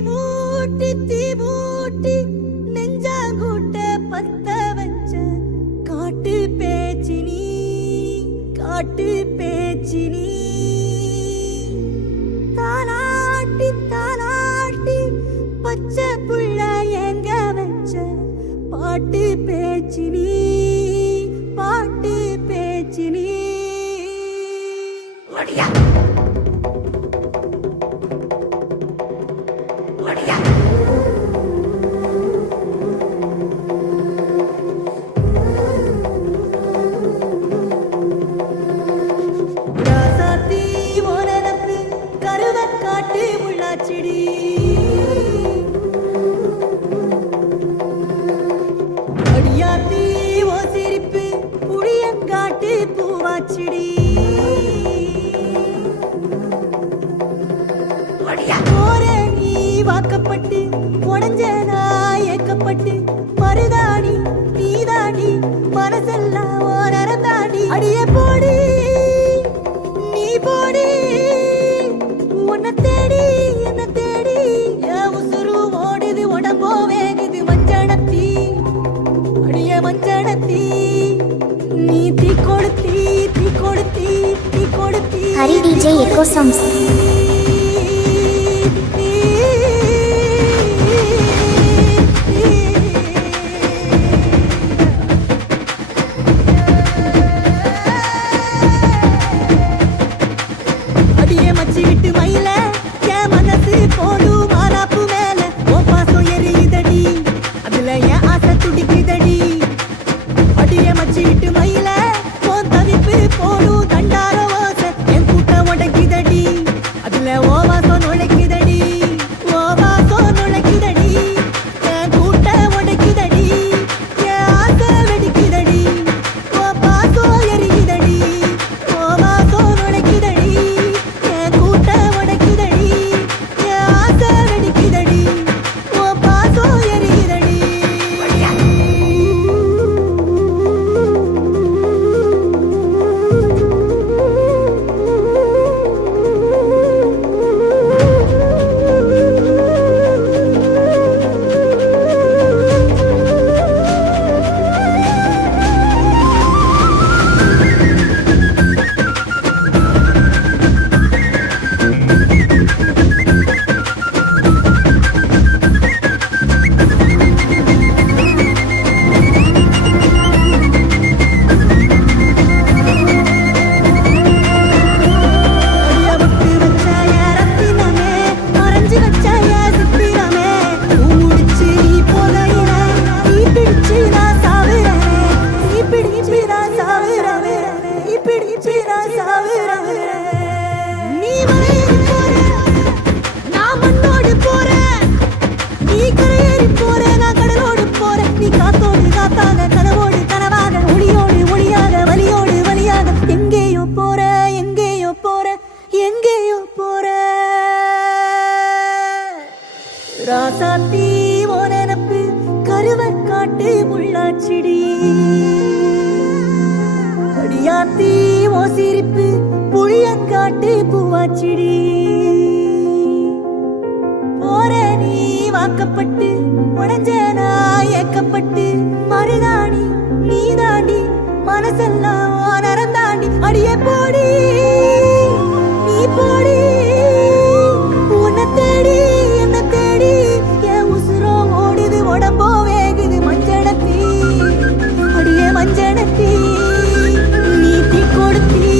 தீ மூட்டி நெஞ்சாங்கூட்ட பத்த வச்ச காட்டு பேச்சினி தாலாட்டி பச்சை புள்ள எங்க வச்ச பாட்டு பேச்சினி ஒடியா காட்டு உள்ளாச்சிடி அடியாத்தி ஓ சிரிப்பு புளியங்காட்டு பூவாச்சிடி போற நீ வாக்கப்பட்டு உடஞ்ச நான் ஏக்கப்பட்டு மருதாணி நீதாண்டி மனசெல்லாம் ஓரந்தாண்டி அடிய போடி நீ போடி என்ன தேடி என் உசுரு ஓடுது உடம்போ வேகுது மஞ்சனத்தி அடிய மஞ்சனத்தி நீ தீ கொடுத்தி ஹரி டிஜே எக்கோ சாங்ஸ் ராசாத்தி ஓனப்பு கருவக்காட்டு முள்ளாச்சிடி அடியாத்தி ஓ சிரிப்பு புளியங்காட்டு பூவாச்சிடி போற நீ வாக்கப்பட்டு உடஞ்ச நான் ஏக்கப்பட்டு மருதாணி நீதாண்டி மனசெல்லாம் ஓனரந்தாண்டி அடிய போடி நீ போடி உன்னை தேடி உடம்போ வேகுது மஞ்சனத்தி அடியே மஞ்சனத்தி நீ தீ கொடுத்தி